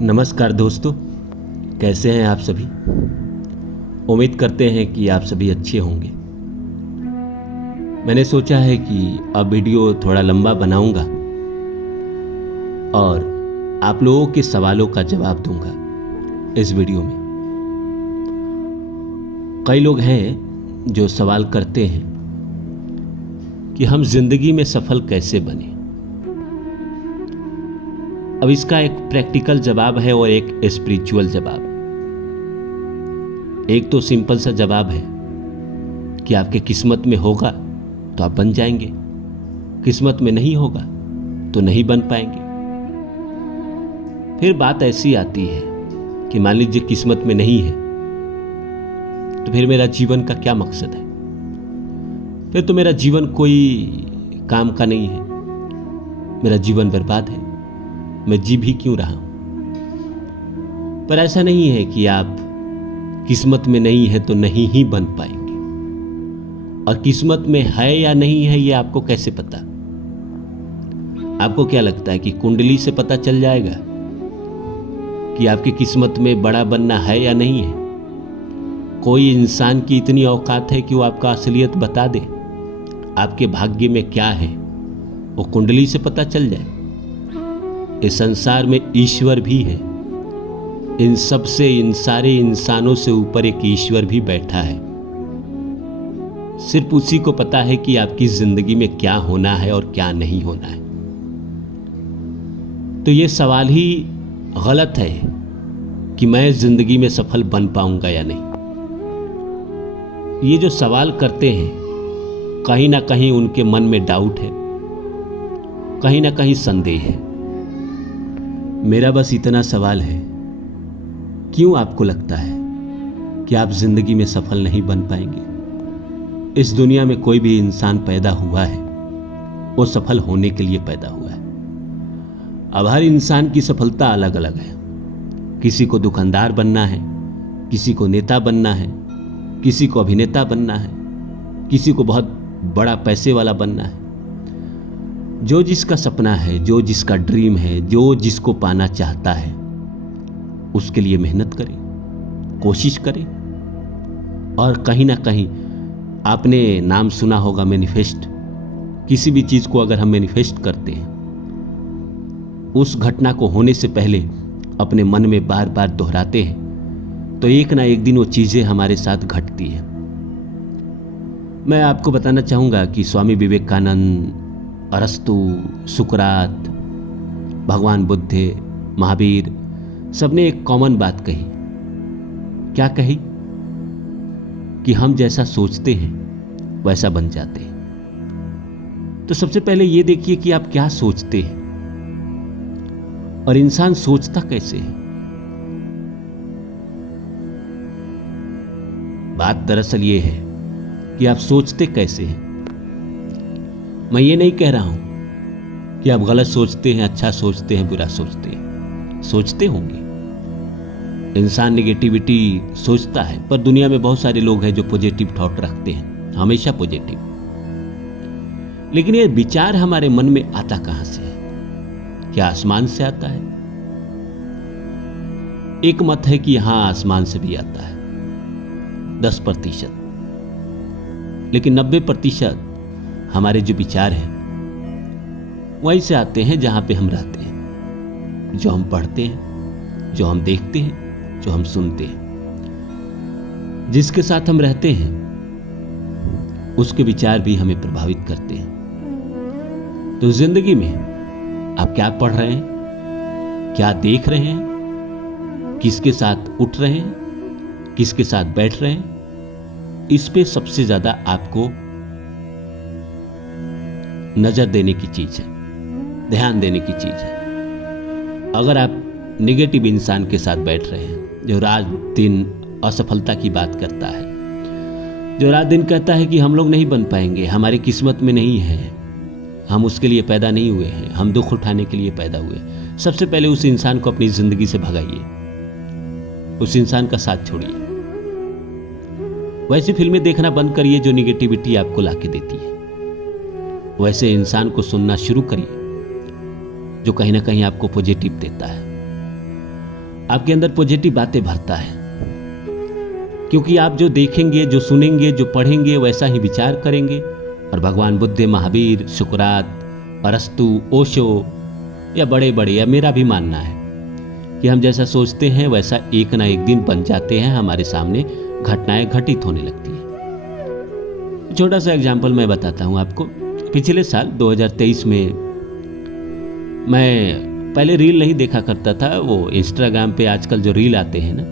नमस्कार दोस्तों, कैसे हैं आप सभी। उम्मीद करते हैं कि आप सभी अच्छे होंगे। मैंने सोचा है कि अब वीडियो थोड़ा लंबा बनाऊंगा और आप लोगों के सवालों का जवाब दूंगा इस वीडियो में। कई लोग हैं जो सवाल करते हैं कि हम जिंदगी में सफल कैसे बने। अब इसका एक प्रैक्टिकल जवाब है और एक स्पिरिचुअल जवाब। एक तो सिंपल सा जवाब है कि आपके किस्मत में होगा तो आप बन जाएंगे, किस्मत में नहीं होगा तो नहीं बन पाएंगे। फिर बात ऐसी आती है कि मान लीजिए किस्मत में नहीं है तो फिर मेरा जीवन का क्या मकसद है। फिर तो मेरा जीवन कोई काम का नहीं है, मेरा जीवन बर्बाद है, मैं जी भी क्यों रहा हूं। पर ऐसा नहीं है कि आप किस्मत में नहीं है तो नहीं ही बन पाएंगे, और किस्मत में है या नहीं है ये आपको कैसे पता। आपको क्या लगता है कि कुंडली से पता चल जाएगा कि आपकी किस्मत में बड़ा बनना है या नहीं है। कोई इंसान की इतनी औकात है कि वो आपका असलियत बता दे, आपके भाग्य में क्या है वो कुंडली से पता चल जाए। इस संसार में ईश्वर भी है, इन सारे इंसानों से ऊपर एक ईश्वर भी बैठा है। सिर्फ उसी को पता है कि आपकी जिंदगी में क्या होना है और क्या नहीं होना है। तो ये सवाल ही गलत है कि मैं जिंदगी में सफल बन पाऊंगा या नहीं। ये जो सवाल करते हैं कहीं ना कहीं उनके मन में डाउट है, कहीं ना कहीं संदेह है। मेरा बस इतना सवाल है, क्यों आपको लगता है कि आप जिंदगी में सफल नहीं बन पाएंगे। इस दुनिया में कोई भी इंसान पैदा हुआ है वो सफल होने के लिए पैदा हुआ है। अब हर इंसान की सफलता अलग अलग है। किसी को दुकानदार बनना है, किसी को नेता बनना है, किसी को अभिनेता बनना है, किसी को बहुत बड़ा पैसे वाला बनना है। जो जिसका सपना है, जो जिसका ड्रीम है, जो जिसको पाना चाहता है उसके लिए मेहनत करे, कोशिश करे। और कहीं ना कहीं आपने नाम सुना होगा मैनिफेस्ट। किसी भी चीज को अगर हम मैनिफेस्ट करते हैं, उस घटना को होने से पहले अपने मन में बार बार दोहराते हैं तो एक ना एक दिन वो चीजें हमारे साथ घटती है। मैं आपको बताना चाहूंगा कि स्वामी विवेकानंद, अरस्तु, सुकरात, भगवान बुद्ध, महावीर, सबने एक कॉमन बात कही। क्या कही? कि हम जैसा सोचते हैं वैसा बन जाते हैं। तो सबसे पहले ये देखिए कि आप क्या सोचते हैं और इंसान सोचता कैसे है। बात दरअसल ये है कि आप सोचते कैसे हैं। मैं ये नहीं कह रहा हूं कि आप गलत सोचते हैं, अच्छा सोचते हैं, बुरा सोचते हैं। सोचते होंगे, इंसान नेगेटिविटी सोचता है, पर दुनिया में बहुत सारे लोग हैं जो पॉजिटिव थॉट रखते हैं, हमेशा पॉजिटिव। लेकिन ये विचार हमारे मन में आता कहां से है? क्या आसमान से आता है? एक मत है कि हां आसमान से भी आता है, 10%, लेकिन 90% हमारे जो विचार हैं वहीं से आते हैं जहां पे हम रहते हैं, जो हम पढ़ते हैं, जो हम देखते हैं, जो हम सुनते हैं। जिसके साथ हम रहते हैं उसके विचार भी हमें प्रभावित करते हैं। तो जिंदगी में आप क्या पढ़ रहे हैं, क्या देख रहे हैं, किसके साथ उठ रहे हैं, किसके साथ बैठ रहे हैं, इस पे सबसे ज्यादा आपको नजर देने की चीज है, ध्यान देने की चीज है। अगर आप नेगेटिव इंसान के साथ बैठ रहे हैं जो रात दिन असफलता की बात करता है, जो रात दिन कहता है कि हम लोग नहीं बन पाएंगे, हमारी किस्मत में नहीं है, हम उसके लिए पैदा नहीं हुए हैं, हम दुख उठाने के लिए पैदा हुए, सबसे पहले उस इंसान को अपनी जिंदगी से भगाइए, उस इंसान का साथ छोड़िए। वैसी फिल्में देखना बंद करिए जो निगेटिविटी आपको लाके देती है। वैसे इंसान को सुनना शुरू करिए जो कहीं ना कहीं आपको पॉजिटिव देता है। आपके अंदर पॉजिटिव बातें भरता है, क्योंकि आप जो देखेंगे, जो सुनेंगे, जो पढ़ेंगे वैसा ही विचार करेंगे। और भगवान बुद्ध, महावीर, सुकरात, अरस्तु, ओशो या बड़े बड़े, या मेरा भी मानना है कि हम जैसा सोचते हैं वैसा एक ना एक दिन बन जाते हैं, हमारे सामने घटनाएं घटित होने लगती हैं। छोटा सा एग्जाम्पल मैं बताता हूं आपको। पिछले साल 2023 में मैं पहले रील नहीं देखा करता था, वो इंस्टाग्राम पे आजकल जो रील आते हैं ना,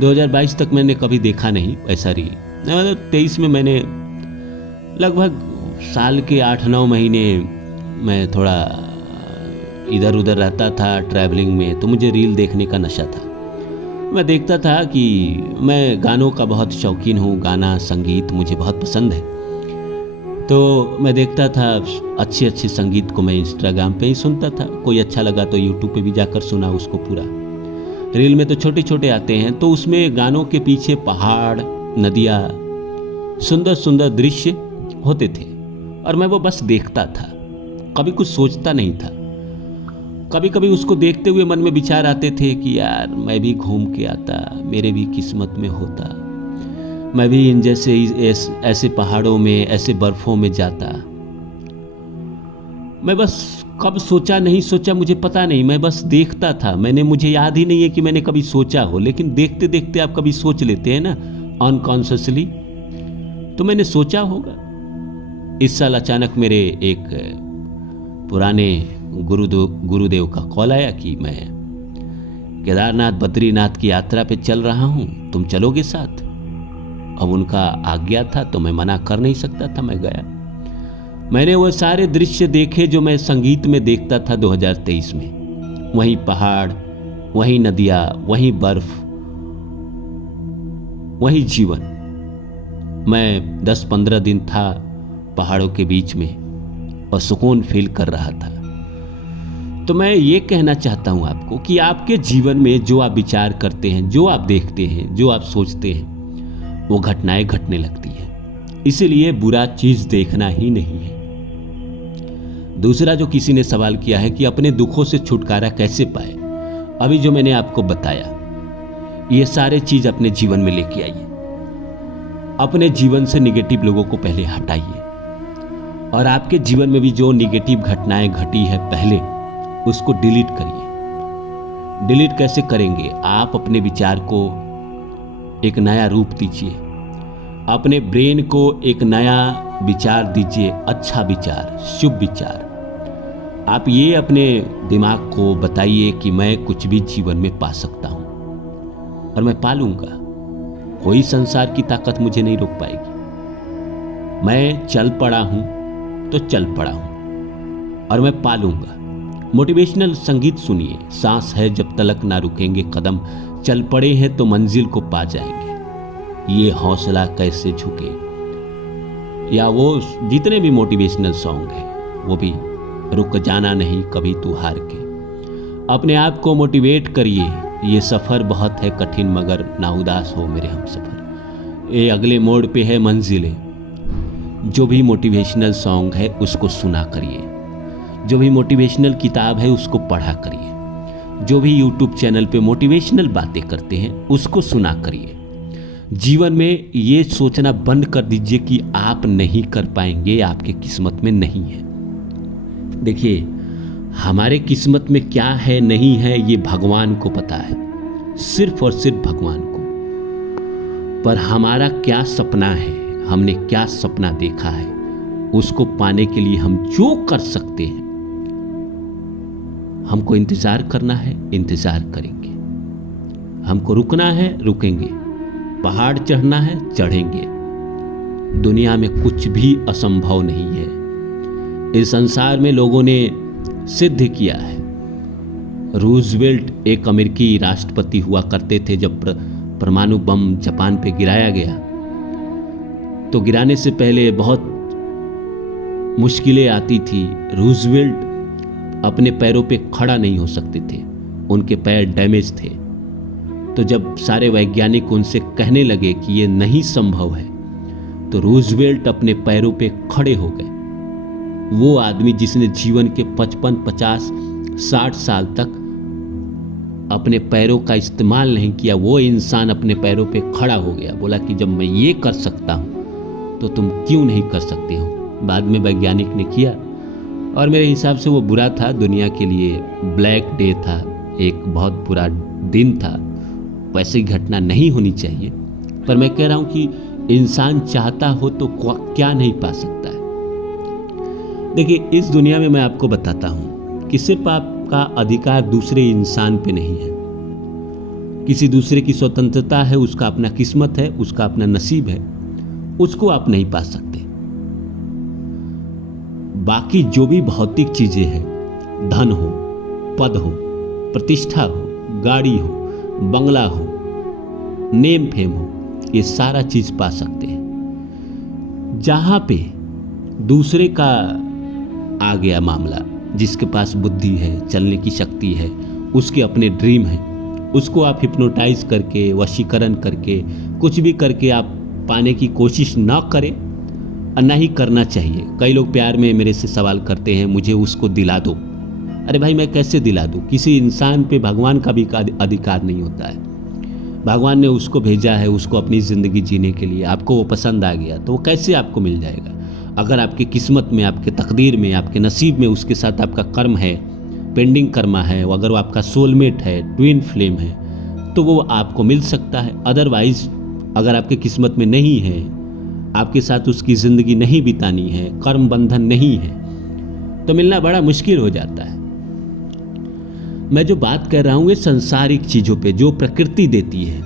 2022 तक मैंने कभी देखा नहीं ऐसा रील। मतलब 23 में मैंने लगभग साल के 8-9 महीने मैं थोड़ा इधर उधर रहता था ट्रैवलिंग में, तो मुझे रील देखने का नशा था। मैं देखता था कि मैं गानों का बहुत शौकीन हूँ, गाना संगीत मुझे बहुत पसंद है, तो मैं देखता था अच्छे अच्छे संगीत को मैं इंस्टाग्राम पे ही सुनता था। कोई अच्छा लगा तो यूट्यूब पे भी जाकर सुना उसको पूरा। रील में तो छोटे छोटे आते हैं, तो उसमें गानों के पीछे पहाड़, नदियाँ, सुंदर सुंदर दृश्य होते थे और मैं वो बस देखता था, कभी कुछ सोचता नहीं था। कभी कभी उसको देखते हुए मन में विचार आते थे कि यार मैं भी घूम के आता, मेरे भी किस्मत में होता, मैं भी इन जैसे ऐसे पहाड़ों में, ऐसे बर्फों में जाता। मैं बस कब सोचा नहीं सोचा मुझे पता नहीं, मैं बस देखता था। मुझे याद ही नहीं है कि मैंने कभी सोचा हो, लेकिन देखते देखते आप कभी सोच लेते हैं ना अनकॉन्शियसली, तो मैंने सोचा होगा। इस साल अचानक मेरे एक पुराने गुरुदेव का कॉल आया कि मैं केदारनाथ, बद्रीनाथ की यात्रा पे चल रहा हूं, तुम चलोगे साथ? अब उनका आज्ञा था तो मैं मना कर नहीं सकता था, मैं गया। मैंने वो सारे दृश्य देखे जो मैं संगीत में देखता था 2023 में। वहीं पहाड़, वहीं नदियाँ, वहीं बर्फ, वहीं जीवन। मैं 10-15 दिन था पहाड़ों के बीच में और सुकून फील कर रहा था। तो मैं ये कहना चाहता हूं आपको कि आपके जीवन में जो आप विचार करते हैं, जो आप देखते हैं, जो आप सोचते हैं, वो घटनाएं घटने लगती हैं। इसीलिए बुरा चीज देखना ही नहीं है। दूसरा जो किसी ने सवाल किया है कि अपने दुखों से छुटकारा कैसे पाए, अभी जो मैंने आपको बताया, ये सारे चीज अपने जीवन में लेके आइए। अपने जीवन से निगेटिव लोगों को पहले हटाइए और आपके जीवन में भी जो निगेटिव घटनाएं घटी है पहले उसको डिलीट करिए। डिलीट कैसे करेंगे? आप अपने विचार को एक नया रूप दीजिए, अपने ब्रेन को एक नया विचार दीजिए, अच्छा विचार, शुभ विचार। आप ये अपने दिमाग को बताइए कि मैं कुछ भी जीवन में पा सकता हूं और मैं पालूंगा। कोई संसार की ताकत मुझे नहीं रोक पाएगी। मैं चल पड़ा हूं तो चल पड़ा हूं और मैं पालूंगा। मोटिवेशनल संगीत सुनिए, सांस है जब तलक ना रुकेंगे कदम, चल पड़े हैं तो मंजिल को पा जाएंगे, ये हौसला कैसे झुके। या वो जितने भी मोटिवेशनल सॉन्ग हैं वो भी, रुक जाना नहीं कभी तू हार के। अपने आप को मोटिवेट करिए, ये सफ़र बहुत है कठिन मगर ना उदास हो मेरे हम सफ़र, ये अगले मोड़ पे है मंजिलें। जो भी मोटिवेशनल सॉन्ग है उसको सुना करिए, जो भी मोटिवेशनल किताब है उसको पढ़ा करिए, जो भी यूट्यूब चैनल पे मोटिवेशनल बातें करते हैं उसको सुना करिए। जीवन में ये सोचना बंद कर दीजिए कि आप नहीं कर पाएंगे, आपके किस्मत में नहीं है। देखिए, हमारे किस्मत में क्या है नहीं है ये भगवान को पता है, सिर्फ और सिर्फ भगवान को। पर हमारा क्या सपना है, हमने क्या सपना देखा है, उसको पाने के लिए हम जो कर सकते हैं, हमको इंतजार करना है, इंतजार करेंगे। हमको रुकना है, रुकेंगे। पहाड़ चढ़ना है, चढ़ेंगे। दुनिया में कुछ भी असंभव नहीं है। इस संसार में लोगों ने सिद्ध किया है। रूजवेल्ट एक अमेरिकी राष्ट्रपति हुआ करते थे। जब परमाणु बम जापान पे गिराया गया तो गिराने से पहले बहुत मुश्किलें आती थी। रूजवेल्ट अपने पैरों पे खड़ा नहीं हो सकते थे, उनके पैर डैमेज थे। तो जब सारे वैज्ञानिक उनसे कहने लगे कि ये नहीं संभव है, तो रूजवेल्ट अपने पैरों पे खड़े हो गए। वो आदमी जिसने जीवन के 55, 50, 60 साल तक अपने पैरों का इस्तेमाल नहीं किया, वो इंसान अपने पैरों पे खड़ा हो गया, बोला कि जब मैं ये कर सकता हूँ तो तुम क्यों नहीं कर सकते हो। बाद में वैज्ञानिक ने किया और मेरे हिसाब से वो बुरा था, दुनिया के लिए ब्लैक डे था, एक बहुत बुरा दिन था, वैसी घटना नहीं होनी चाहिए। पर मैं कह रहा हूँ कि इंसान चाहता हो तो क्या नहीं पा सकता है। देखिए, इस दुनिया में मैं आपको बताता हूँ कि सिर्फ आपका अधिकार दूसरे इंसान पे नहीं है, किसी दूसरे की स्वतंत्रता है, उसका अपना किस्मत है, उसका अपना नसीब है, उसको आप नहीं पा सकते। बाकी जो भी भौतिक चीजें हैं, धन हो, पद हो, प्रतिष्ठा हो, गाड़ी हो, बंगला हो, नेम फेम हो, ये सारा चीज पा सकते हैं। जहां पे दूसरे का आ गया मामला, जिसके पास बुद्धि है, चलने की शक्ति है, उसके अपने ड्रीम है, उसको आप हिप्नोटाइज करके, वशीकरण करके, कुछ भी करके आप पाने की कोशिश ना करें और ना ही करना चाहिए। कई लोग प्यार में मेरे से सवाल करते हैं, मुझे उसको दिला दो। अरे भाई, मैं कैसे दिला दूं? किसी इंसान पे भगवान का भी अधिकार नहीं होता है। भगवान ने उसको भेजा है, उसको अपनी ज़िंदगी जीने के लिए। आपको वो पसंद आ गया तो वो कैसे आपको मिल जाएगा? अगर आपके किस्मत में, आपके तकदीर में, आपके नसीब में उसके साथ आपका कर्म है, पेंडिंग कर्मा है, अगर वो आपका सोलमेट है, ट्विन फ्लेम है, तो वो आपको मिल सकता है। अदरवाइज अगर आपके किस्मत में नहीं है, आपके साथ उसकी ज़िंदगी नहीं बितानी है, कर्म बंधन नहीं है, तो मिलना बड़ा मुश्किल हो जाता है। मैं जो बात कर रहा हूँ ये संसारिक चीज़ों पे, जो प्रकृति देती है,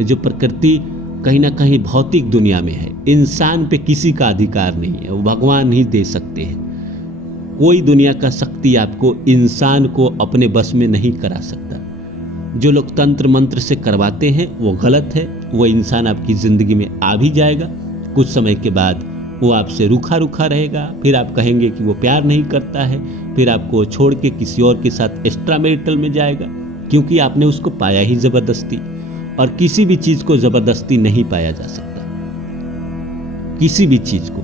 जो प्रकृति कहीं ना कहीं भौतिक दुनिया में है, इंसान पे किसी का अधिकार नहीं है, वो भगवान ही दे सकते हैं। कोई दुनिया का शक्ति आपको, इंसान को अपने बस में नहीं करा सकता। जो लोग तंत्र मंत्र से करवाते हैं वो गलत है। वो इंसान आपकी ज़िंदगी में आ भी जाएगा, कुछ समय के बाद वो आपसे रूखा रूखा रहेगा, फिर आप कहेंगे कि वो प्यार नहीं करता है, फिर आपको छोड़ के किसी और के साथ एक्स्ट्रा मैरिटल में जाएगा, क्योंकि आपने उसको पाया ही ज़बरदस्ती। और किसी भी चीज़ को ज़बरदस्ती नहीं पाया जा सकता, किसी भी चीज़ को,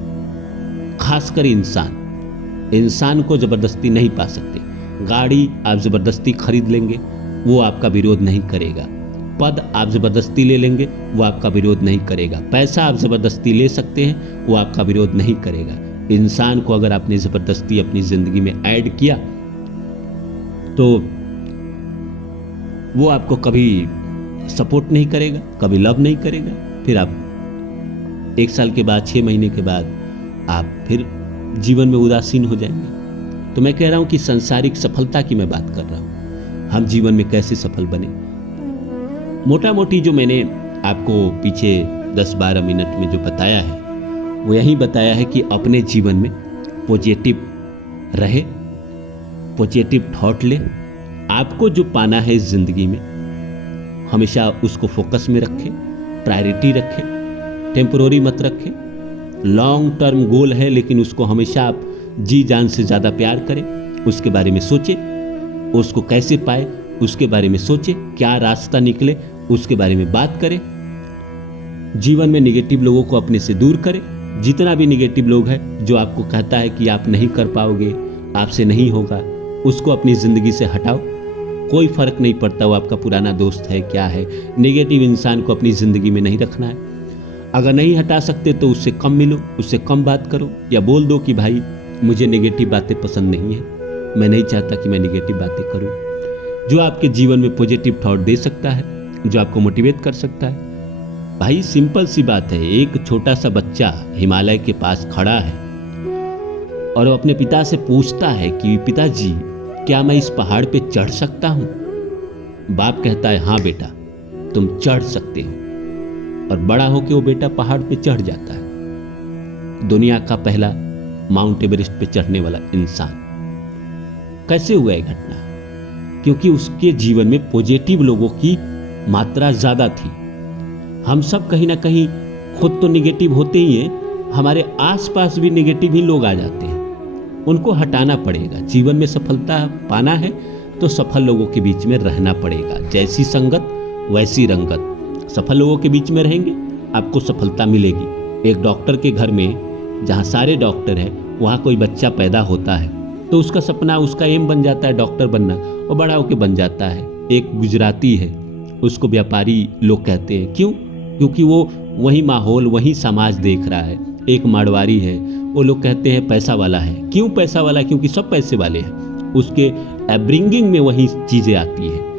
खासकर इंसान को ज़बरदस्ती नहीं पा सकते। गाड़ी आप ज़बरदस्ती खरीद लेंगे, वो आपका विरोध नहीं करेगा। पद आप ज़बरदस्ती ले लेंगे, वो आपका विरोध नहीं करेगा। पैसा आप ज़बरदस्ती ले सकते हैं, वो आपका विरोध नहीं करेगा। इंसान को अगर आपने ज़बरदस्ती अपनी ज़िंदगी में ऐड किया तो वो आपको कभी सपोर्ट नहीं करेगा, कभी लव नहीं करेगा। फिर आप 1 साल के बाद, 6 महीने के बाद आप फिर जीवन में उदासीन हो जाएंगे। तो मैं कह रहा हूं कि सांसारिक सफलता की मैं बात कर रहा हूं, हम जीवन में कैसे सफल बने। मोटा मोटी जो मैंने आपको पीछे 10-12 मिनट में जो बताया है, वो यही बताया है कि अपने जीवन में पॉजिटिव रहे, पॉजिटिव थॉट ले। आपको जो पाना है इस जिंदगी में, हमेशा उसको फोकस में रखें, प्रायोरिटी रखें, टेम्पररी मत रखें। लॉन्ग टर्म गोल है, लेकिन उसको हमेशा आप जी जान से ज़्यादा प्यार करें, उसके बारे में सोचें, उसको कैसे पाए उसके बारे में सोचें, क्या रास्ता निकले उसके बारे में बात करें। जीवन में निगेटिव लोगों को अपने से दूर करें। जितना भी निगेटिव लोग हैं जो आपको कहता है कि आप नहीं कर पाओगे, आपसे नहीं होगा, उसको अपनी ज़िंदगी से हटाओ। कोई फ़र्क नहीं पड़ता वो आपका पुराना दोस्त है क्या है। नेगेटिव इंसान को अपनी ज़िंदगी में नहीं रखना है। अगर नहीं हटा सकते तो उससे कम मिलो, उससे कम बात करो, या बोल दो कि भाई मुझे नेगेटिव बातें पसंद नहीं है, मैं नहीं चाहता कि मैं नेगेटिव बातें करूं। जो आपके जीवन में पॉजिटिव थॉट दे सकता है, जो आपको मोटिवेट कर सकता है। भाई सिंपल सी बात है, एक छोटा सा बच्चा हिमालय के पास खड़ा है और वो अपने पिता से पूछता है कि पिताजी क्या मैं इस पहाड़ पे चढ़ सकता हूँ। बाप कहता है हाँ बेटा तुम चढ़ सकते हो, और बड़ा होकर वो बेटा पहाड़ पे चढ़ जाता है। दुनिया का पहला माउंट एवरेस्ट पे चढ़ने वाला इंसान। कैसे हुआ ये घटना? क्योंकि उसके जीवन में पॉजिटिव लोगों की मात्रा ज्यादा थी। हम सब कहीं ना कहीं खुद तो निगेटिव होते ही हैं, हमारे आसपास भी निगेटिव ही लोग आ जाते हैं, उनको हटाना पड़ेगा। जीवन में सफलता पाना है तो सफल लोगों के बीच में रहना पड़ेगा। जैसी संगत वैसी रंगत। सफल लोगों के बीच में रहेंगे आपको सफलता मिलेगी। एक डॉक्टर के घर में जहाँ सारे डॉक्टर हैं, वहाँ कोई बच्चा पैदा होता है तो उसका सपना, उसका एम बन जाता है डॉक्टर बनना, और बड़ा होकर बन जाता है। एक गुजराती है, उसको व्यापारी लोग कहते हैं, क्यों? क्योंकि वो वही माहौल, वही समाज देख रहा है। एक मारवाड़ी है, वो लोग कहते हैं पैसा वाला है। क्यों पैसा वाला? क्योंकि सब पैसे वाले हैं। उसके एब्रिंगिंग में वही चीज़ें आती है।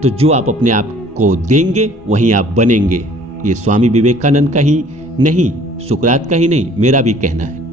तो जो आप अपने आप को देंगे वहीं आप बनेंगे। ये स्वामी विवेकानंद का ही नहीं, सुकरात का ही नहीं, मेरा भी कहना है।